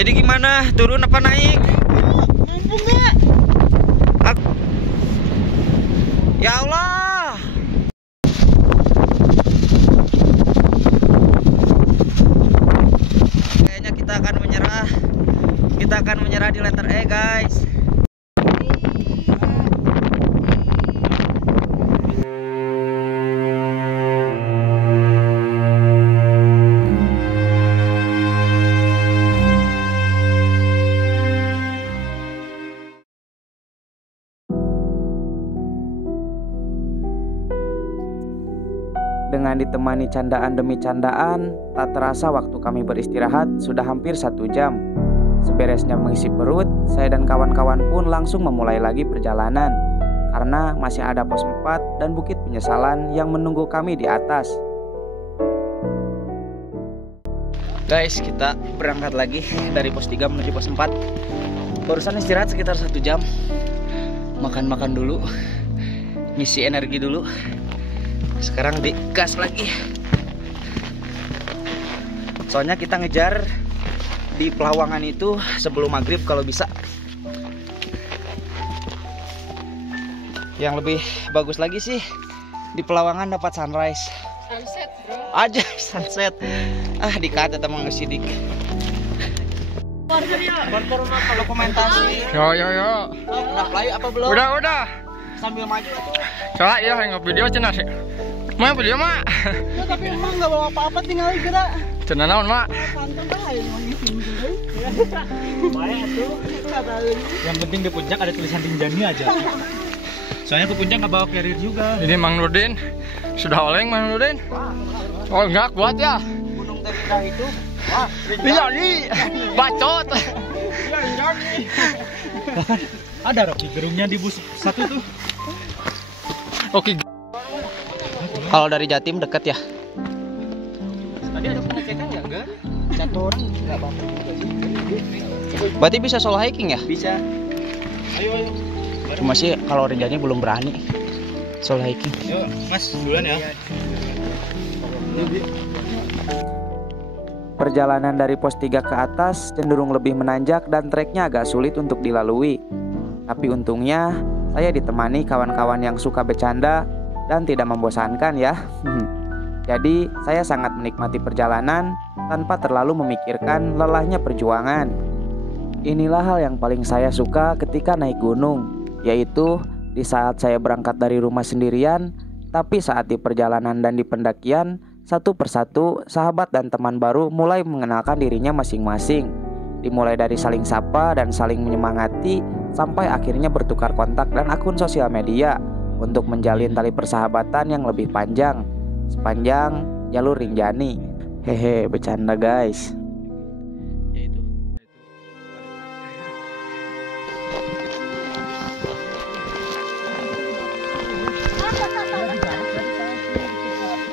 Jadi gimana? Turun apa naik? Mampu nggak? Ya Allah. Kayaknya kita akan menyerah. Kita akan menyerah di letter E, guys. Dengan ditemani candaan demi candaan, tak terasa waktu kami beristirahat sudah hampir 1 jam. Seberesnya mengisi perut, saya dan kawan-kawan pun langsung memulai lagi perjalanan, karena masih ada pos 4 dan Bukit Penyesalan yang menunggu kami di atas. Guys, kita berangkat lagi dari pos 3 menuju pos 4. Barusan istirahat sekitar 1 jam. Makan-makan dulu, ngisi energi dulu. Sekarang digas lagi. Soalnya kita ngejar di Pelawangan itu sebelum maghrib kalau bisa. Yang lebih bagus lagi sih di Pelawangan dapat sunrise. Sunset, bro. Aja sunset. Dikat emang ngesidik. Barter mah kalau komentasi. Yo. Udah play apa belum? Udah. Sambil maju atuh. Soalnya iya nggak video cenah sih. Mau video mak? Ya, tapi emang nggak bawa apa-apa, tinggal gerak. Cenah naon mak? Santai bae mau ngisi dulu. Bae atuh. Yang penting di puncak ada tulisan Rinjani aja. Soalnya ke puncak nggak bawa carrier juga. Ini Mang Nurdin. Sudah oleng Mang Nurdin? Oh enggak kuat ya? Gunung teh pindah itu. Wah, Rinjani. Bacot. Bahkan ada Rocky gerungnya di bus 1 tuh. Oke. kalau dari Jatim deket ya. Tadi ada pengecekan nggak kan? Satu orang nggak apa-apa juga sih. Berarti bisa solo hiking ya? Bisa. Ayo. Cuma sih kalau Rinjani belum berani solo hiking. Yuk, Mas, duluan ya. Perjalanan dari pos 3 ke atas cenderung lebih menanjak dan treknya agak sulit untuk dilalui. Tapi untungnya saya ditemani kawan-kawan yang suka bercanda dan tidak membosankan ya. Jadi saya sangat menikmati perjalanan tanpa terlalu memikirkan lelahnya perjuangan. Inilah hal yang paling saya suka ketika naik gunung, yaitu di saat saya berangkat dari rumah sendirian, tapi saat di perjalanan dan di pendakian, satu persatu sahabat dan teman baru mulai mengenalkan dirinya masing-masing. Dimulai dari saling sapa dan saling menyemangati, sampai akhirnya bertukar kontak dan akun sosial media untuk menjalin tali persahabatan yang lebih panjang sepanjang jalur Rinjani. Hehe, bercanda guys.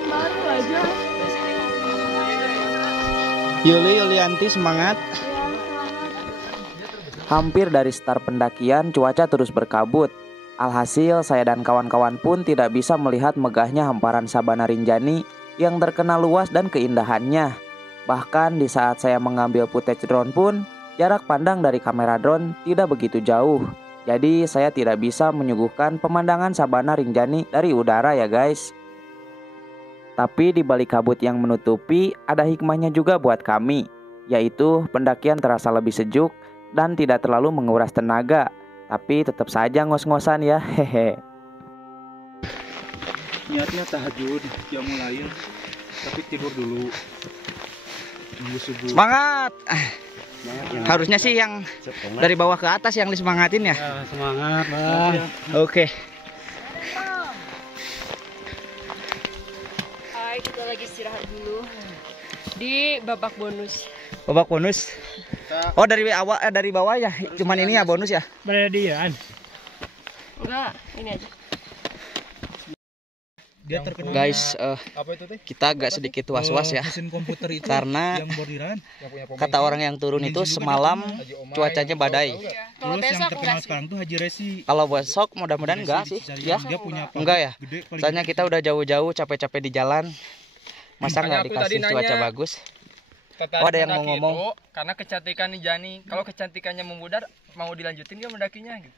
Baru aja. Yulianti semangat. Hampir dari start pendakian cuaca terus berkabut. Alhasil saya dan kawan-kawan pun tidak bisa melihat megahnya hamparan sabana Rinjani yang terkenal luas dan keindahannya. Bahkan di saat saya mengambil footage drone pun, jarak pandang dari kamera drone tidak begitu jauh. Jadi saya tidak bisa menyuguhkan pemandangan sabana Rinjani dari udara ya guys. Tapi di balik kabut yang menutupi, ada hikmahnya juga buat kami, yaitu pendakian terasa lebih sejuk dan tidak terlalu menguras tenaga. Tapi tetap saja ngos-ngosan ya, hehe. Niatnya tahajud, ya mulai. Tapi tidur dulu. Nunggu subuh. Semangat! Harusnya sih yang dari bawah ke atas yang disemangatin ya. Ya, semangat, Bang. Oke. Hai, kita lagi istirahat dulu di babak bonus. Babak bonus. Oh dari awal dari bawah ya. Cuman ini ya bonus ya. Beradian. Enggak, ini aja. Dia terkenal. Guys, Apa itu teh? kita agak sedikit was-was ya. Mesin komputer itu Karena yang bordiran. kata orang yang turun itu semalam cuacanya badai. Kalau Terus yang besok terkenal enggak sih. sekarang tuh Haji Resi. Kalau besok mudah-mudahan enggak sih. Ya. Dia punya Enggak ya. gede, paling Soalnya gede. kita udah jauh-jauh capek-capek di jalan. Masa nggak Makanya aku dikasih tadi cuaca nanya. bagus? tertarik ada yang mau mendaki ngomong? itu karena kecantikan Rinjani. Kalau kecantikannya memudar, mau dilanjutin gak mendakinya gitu?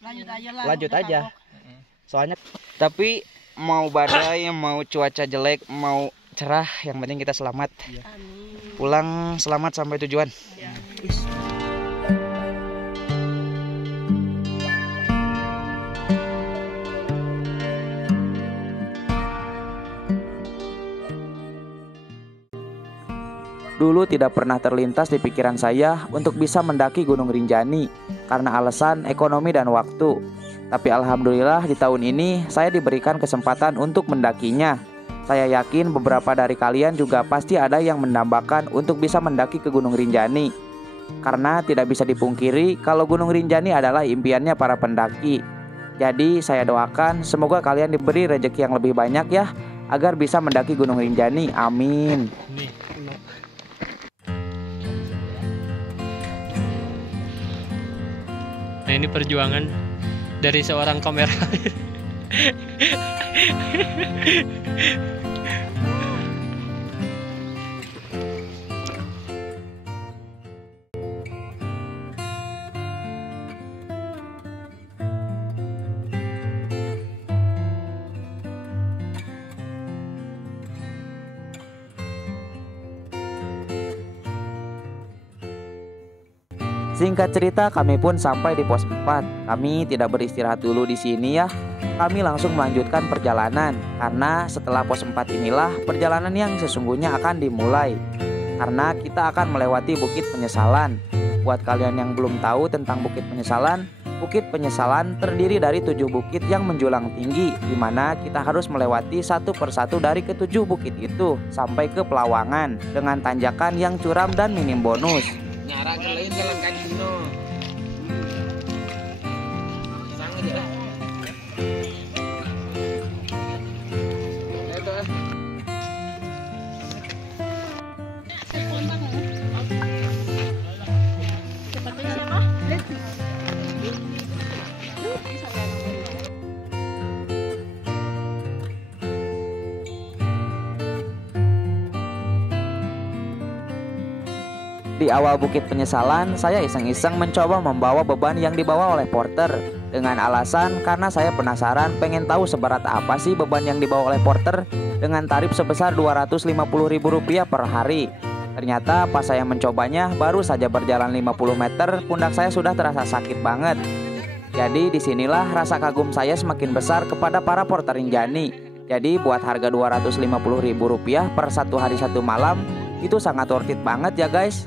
Lanjut aja lah. Lanjut udah aja. kapok. Soalnya tapi mau badai, mau cuaca jelek, mau cerah, yang penting kita selamat. Amin. Pulang selamat sampai tujuan. Ya. Dulu tidak pernah terlintas di pikiran saya untuk bisa mendaki Gunung Rinjani karena alasan ekonomi dan waktu. Tapi alhamdulillah di tahun ini saya diberikan kesempatan untuk mendakinya. Saya yakin beberapa dari kalian juga pasti ada yang mendambakan untuk bisa mendaki ke Gunung Rinjani. Karena tidak bisa dipungkiri kalau Gunung Rinjani adalah impiannya para pendaki. Jadi saya doakan semoga kalian diberi rezeki yang lebih banyak ya, agar bisa mendaki Gunung Rinjani. Amin. Nah, ini perjuangan dari seorang kamera. Singkat cerita, kami pun sampai di pos 4. Kami tidak beristirahat dulu di sini ya. Kami langsung melanjutkan perjalanan karena setelah pos 4 inilah perjalanan yang sesungguhnya akan dimulai. Karena kita akan melewati Bukit Penyesalan. Buat kalian yang belum tahu tentang Bukit Penyesalan terdiri dari 7 bukit yang menjulang tinggi, di mana kita harus melewati satu persatu dari ke-7 bukit itu sampai ke Pelawangan dengan tanjakan yang curam dan minim bonus. Nyara lain jalan kaki no. Sang aja. Cepatnya siapa? Di awal Bukit Penyesalan, saya iseng-iseng mencoba membawa beban yang dibawa oleh porter dengan alasan karena saya penasaran pengen tahu seberat apa sih beban yang dibawa oleh porter dengan tarif sebesar Rp250.000 per hari. Ternyata pas saya mencobanya, baru saja berjalan 50 meter, pundak saya sudah terasa sakit banget. Jadi disinilah rasa kagum saya semakin besar kepada para porter Rinjani. Jadi buat harga Rp250.000 per 1 hari 1 malam, itu sangat worth it banget ya guys.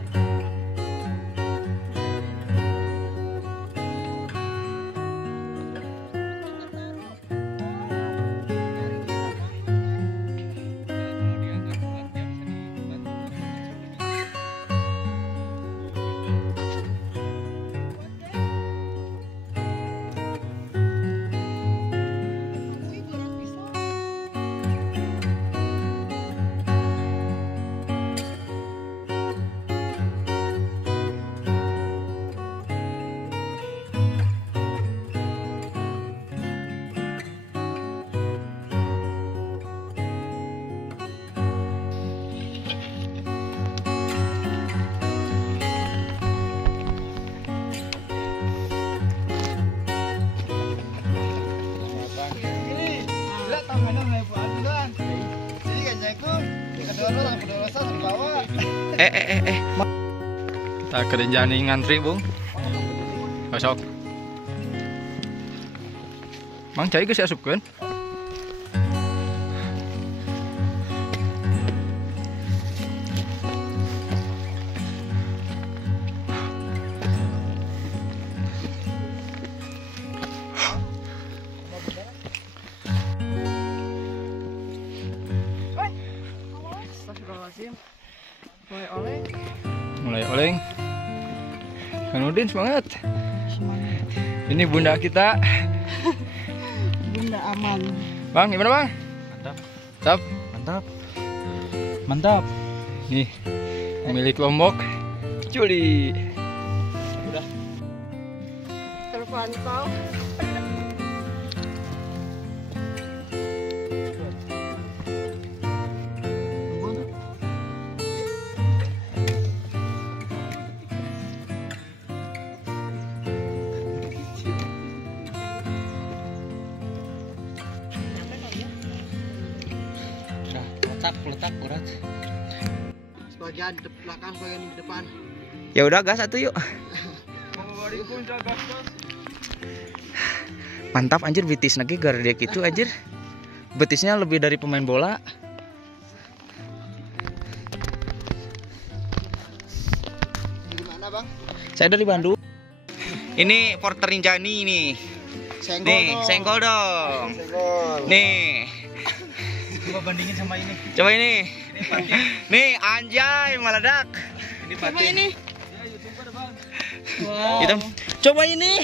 Kita ke Rinjani ngantri, Bung. Besok. Mang cai geus asupkeun. Astagfirullahaladzim. Mulai oleh. Mulai oleng. Kang Udin semangat. Semangat. Ini bunda kita. Bunda aman. Bang, gimana Bang? Mantap. Mantap. Mantap. Mantap. Nih, pemilik Lombok, Juli. Terpantau. letak urat. Sebagian di belakang, sebagian di depan. Ya udah gas atuh yuk. Mantap anjir betis lagi gara dia gitu anjir. Betisnya lebih dari pemain bola. Di mana, Bang? Saya dari Bandung. Ini Porter Rinjani nih. Senggol dong. Nih. Coba bandingin sama ini. Coba ini. Nih anjay meledak. Ini patin. Gitu. Coba ini.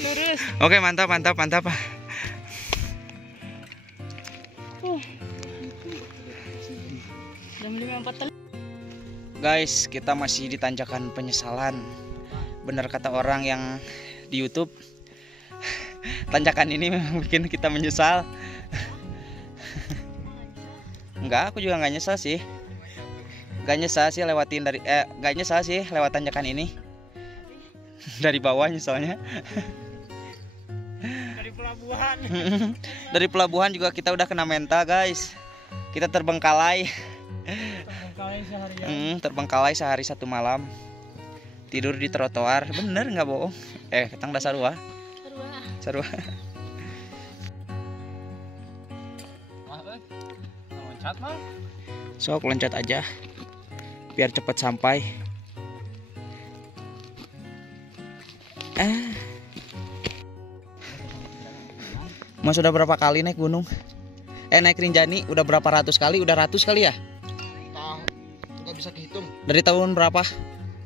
Lurus. Oke, mantap. Jam 5.45. Guys, kita masih di tanjakan penyesalan. Benar kata orang yang di YouTube, tanjakan ini memang bikin kita menyesal. Enggak, aku juga nggak nyesal sih. Gak nyesal sih lewat tanjakan ini. Dari bawah nyesalnya. Dari pelabuhan. Dari pelabuhan juga kita udah kena mental guys. Kita terbengkalai. Terbengkalai sehari satu malam. Tidur di trotoar. Bener nggak bohong? Ketang dasar sarua. Sarua. Loncat mah. Sok loncat aja. Biar cepat sampai. Mas udah berapa kali naik gunung? Naik Rinjani udah berapa ratus kali? Udah ratus kali ya? Nggak bisa kehitung. Dari tahun berapa?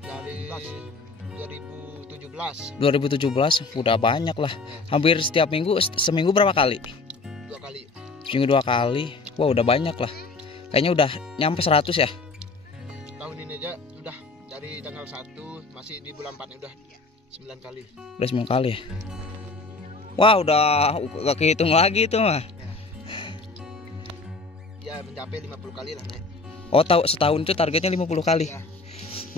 Dari 2017. 2017 udah banyak lah. Hampir setiap minggu, seminggu berapa kali? 2 kali. Seminggu 2 kali. Wah udah banyak lah. Kayaknya udah nyampe 100 ya? Tahun ini aja udah dari tanggal 1 masih di bulan 4 udah 9 kali. Udah 9 kali ya? Wah udah gak kehitung lagi itu mah. Ya mencapai 50 kali lah naik. Oh setahun itu targetnya 50 kali. Ya.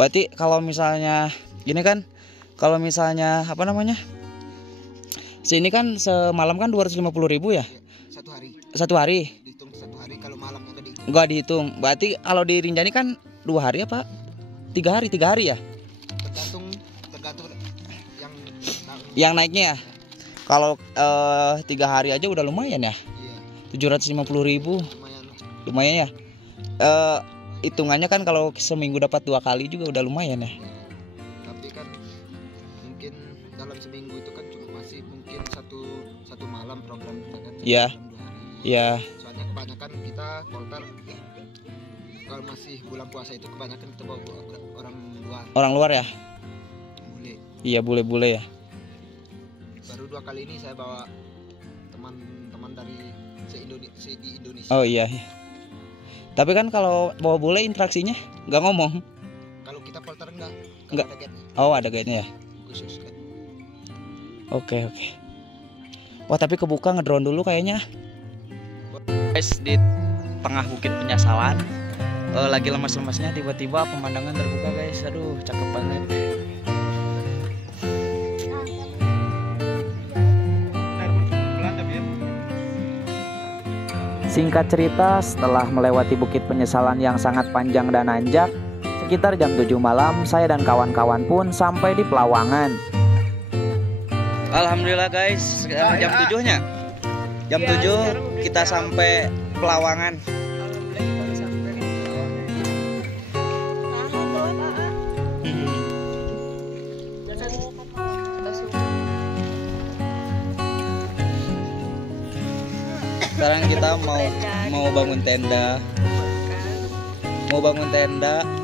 Berarti kalau misalnya gini kan, kalau misalnya apa namanya, sini kan semalam kan 250.000 ya? Satu hari. Satu hari? Dihitung satu hari, kalau malamnya nggak dihitung. Nggak dihitung. Berarti kalau di Rinjani kan 2 hari apa? 3 hari ya? Tergantung yang naiknya ya. Kalau 3 hari aja udah lumayan ya. Iya. 750.000. Lumayan ya. Hitungannya kan kalau seminggu dapat 2 kali juga udah lumayan ya. Tapi kan mungkin dalam seminggu itu kan cuma masih mungkin satu malam program kita kan. Iya. 2 hari. Iya. Soalnya kebanyakan kita polter kalau masih bulan puasa itu kebanyakan kita bawa orang luar. Orang luar ya? Bule. Iya, bule-bule ya. Baru 2 kali ini saya bawa teman-teman dari di Indonesia. Oh iya. Tapi kan kalau bawa bule interaksinya nggak ngomong. Kalau kita polter enggak Enggak. ada guide-nya Oh ada guide-nya ya. khusus kan. Oke. Wah tapi kebuka ngedrone dulu kayaknya. Guys di tengah bukit penyesalan, lagi lemas-lemasnya tiba-tiba pemandangan terbuka guys. Aduh cakep banget. Singkat cerita, setelah melewati bukit penyesalan yang sangat panjang dan nanjak, sekitar jam 7 malam, saya dan kawan-kawan pun sampai di Pelawangan. Alhamdulillah guys, jam 7-nya. Jam 7 kita sampai Pelawangan. Sekarang kita mau bangun tenda.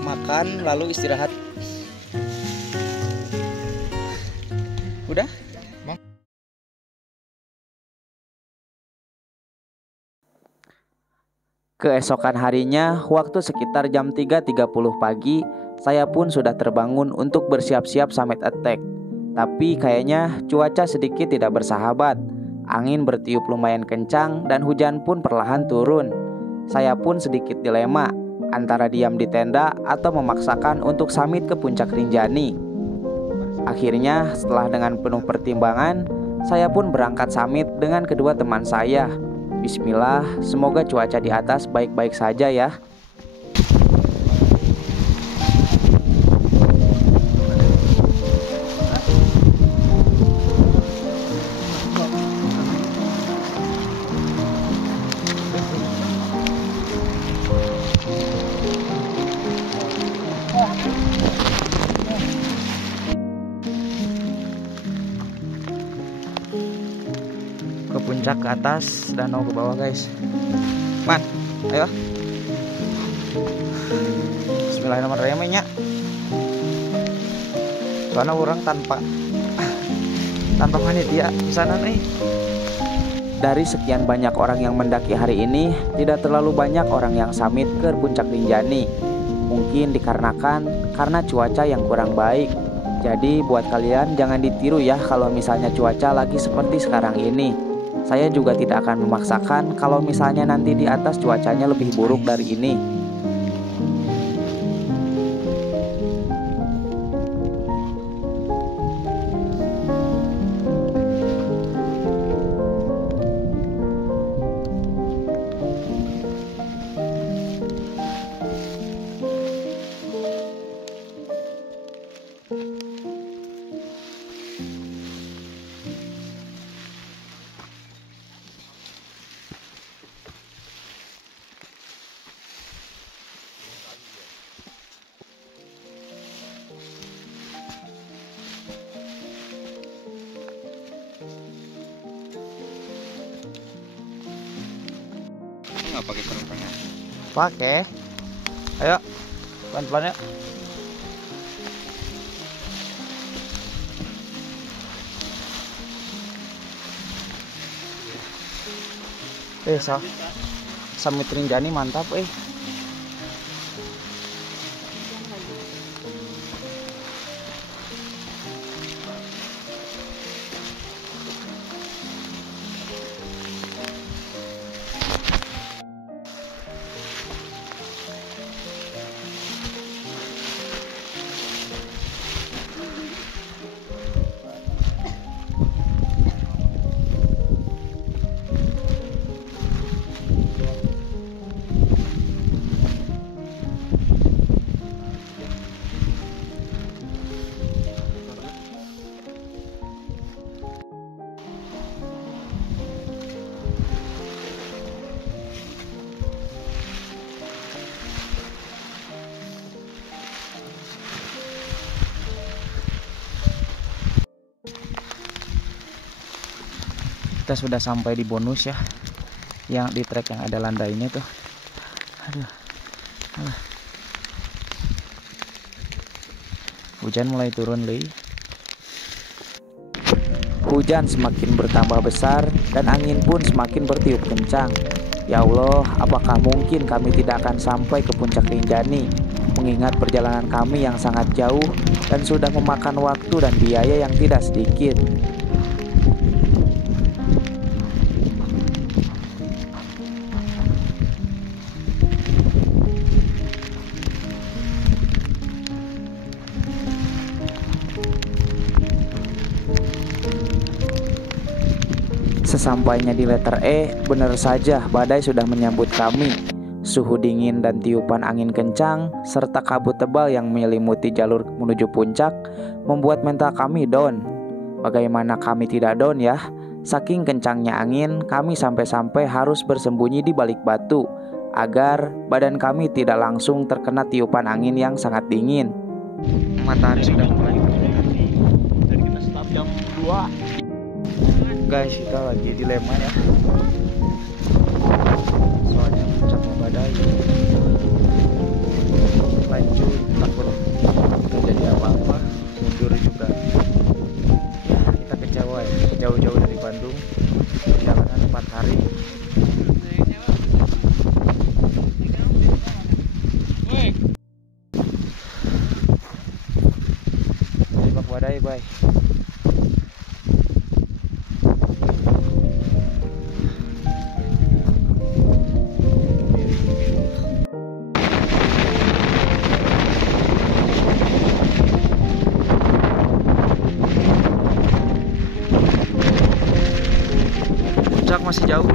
Makan, lalu istirahat. Udah? Keesokan harinya, waktu sekitar jam 3.30 pagi, saya pun sudah terbangun untuk bersiap-siap summit attack. Tapi kayaknya cuaca sedikit tidak bersahabat. Angin bertiup lumayan kencang dan hujan pun perlahan turun. Saya pun sedikit dilema antara diam di tenda atau memaksakan untuk summit ke puncak Rinjani. Akhirnya setelah dengan penuh pertimbangan, saya pun berangkat summit dengan kedua teman saya. Bismillah, semoga cuaca di atas baik-baik saja ya. Ke puncak, ke atas, danau ke bawah guys. Man, ayo. Bismillahirrahmanirrahim nya. Karena orang tanpa panitia di sana nih. Dari sekian banyak orang yang mendaki hari ini, tidak terlalu banyak orang yang summit ke puncak Rinjani. Mungkin dikarenakan karena cuaca yang kurang baik. Jadi buat kalian jangan ditiru ya kalau misalnya cuaca lagi seperti sekarang ini. Saya juga tidak akan memaksakan kalau misalnya nanti di atas cuacanya lebih buruk dari ini. Nggak pakai sarung tangan. Pakai. Ayo, pelan-pelan ya. Summit Rinjani mantap Kita sudah sampai di bonus ya, yang di trek yang ada landainya tuh. Aduh, alah. Hujan mulai turun lagi. Hujan semakin bertambah besar dan angin pun semakin bertiup kencang. Ya Allah, apakah mungkin kami tidak akan sampai ke puncak Rinjani? Mengingat perjalanan kami yang sangat jauh dan sudah memakan waktu dan biaya yang tidak sedikit. Sesampainya di letter E, benar saja badai sudah menyambut kami. Suhu dingin dan tiupan angin kencang, serta kabut tebal yang menyelimuti jalur menuju puncak, membuat mental kami down. Bagaimana kami tidak down ya? Saking kencangnya angin, kami sampai-sampai harus bersembunyi di balik batu, agar badan kami tidak langsung terkena tiupan angin yang sangat dingin. Matahari sudah mulai mendekati, dan kita start jam 2. Guys, kita lagi dilema ya, soalnya puncak badai. Lanjut, takut terjadi apa-apa, mundur juga. Ya, kita kecewa ya, jauh-jauh dari Bandung, perjalanan 4 hari. Tembak badai, bye. Masih jauh,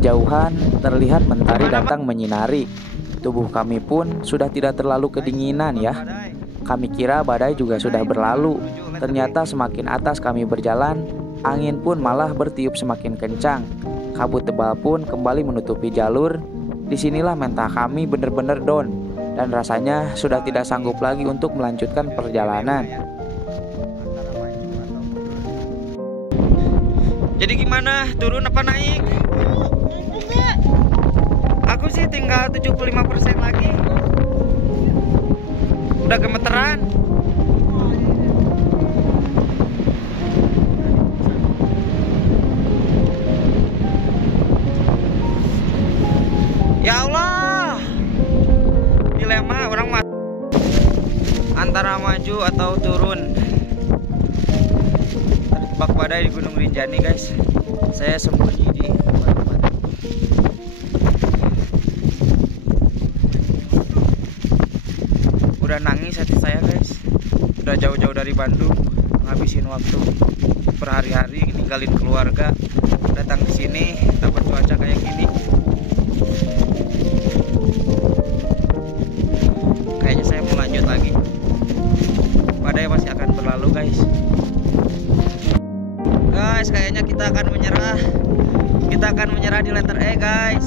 kejauhan terlihat mentari datang menyinari. Tubuh kami pun sudah tidak terlalu kedinginan ya. Kami kira badai juga sudah berlalu. Ternyata semakin atas kami berjalan, angin pun malah bertiup semakin kencang. Kabut tebal pun kembali menutupi jalur. Disinilah mental kami benar-benar down, dan rasanya sudah tidak sanggup lagi untuk melanjutkan perjalanan. Jadi gimana? Turun apa naik? Aku sih tinggal 75% lagi. Udah gemeteran. Ya Allah, dilema orang antara maju atau turun. Terjebak badai di Gunung Rinjani guys. Saya sembunyi di batu-batu. Udah nangis hati saya guys. Udah jauh-jauh dari Bandung, ngabisin waktu berhari-hari ninggalin keluarga, datang ke sini dapat cuaca kayak gini. Kayaknya saya mau lanjut lagi. Badai masih akan berlalu guys. Guys, kayaknya kita akan menyerah. Kita akan menyerah di letter E guys.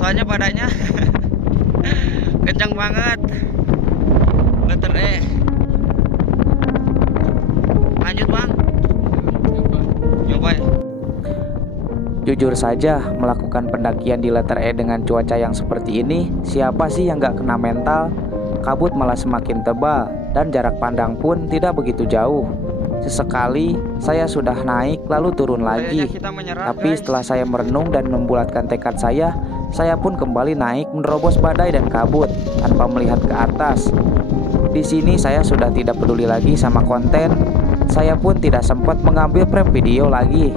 Soalnya badainya kencang banget. Letter E. Lanjut bang. Nyoba ya. Jujur saja, melakukan pendakian di letter E dengan cuaca yang seperti ini, siapa sih yang gak kena mental? Kabut malah semakin tebal, dan jarak pandang pun tidak begitu jauh. Sesekali saya sudah naik lalu turun lagi. Tapi setelah saya merenung dan membulatkan tekad saya pun kembali naik menerobos badai dan kabut tanpa melihat ke atas. Di sini saya sudah tidak peduli lagi sama konten. Saya pun tidak sempat mengambil prep video lagi.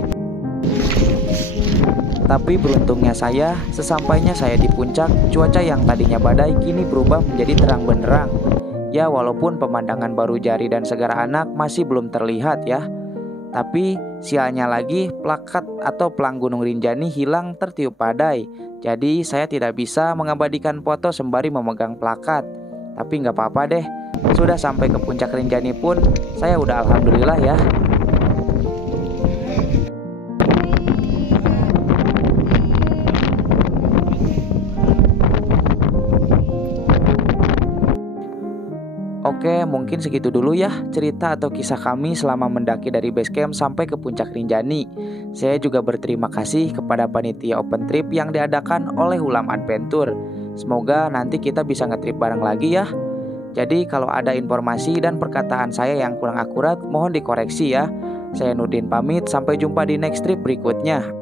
Tapi beruntungnya saya, sesampainya saya di puncak, cuaca yang tadinya badai kini berubah menjadi terang benderang. Ya walaupun pemandangan baru Jari dan Segara Anak masih belum terlihat ya. Tapi sialnya lagi plakat atau pelang Gunung Rinjani hilang tertiup badai. Jadi saya tidak bisa mengabadikan foto sembari memegang plakat. Tapi nggak apa-apa deh. Sudah sampai ke puncak Rinjani pun saya udah alhamdulillah ya. Oke, mungkin segitu dulu ya cerita atau kisah kami selama mendaki dari base camp sampai ke puncak Rinjani. Saya juga berterima kasih kepada panitia open trip yang diadakan oleh Hulam Adventure. Semoga nanti kita bisa ngetrip bareng lagi ya. Jadi kalau ada informasi dan perkataan saya yang kurang akurat, mohon dikoreksi ya. Saya Nurdin pamit, sampai jumpa di next trip berikutnya.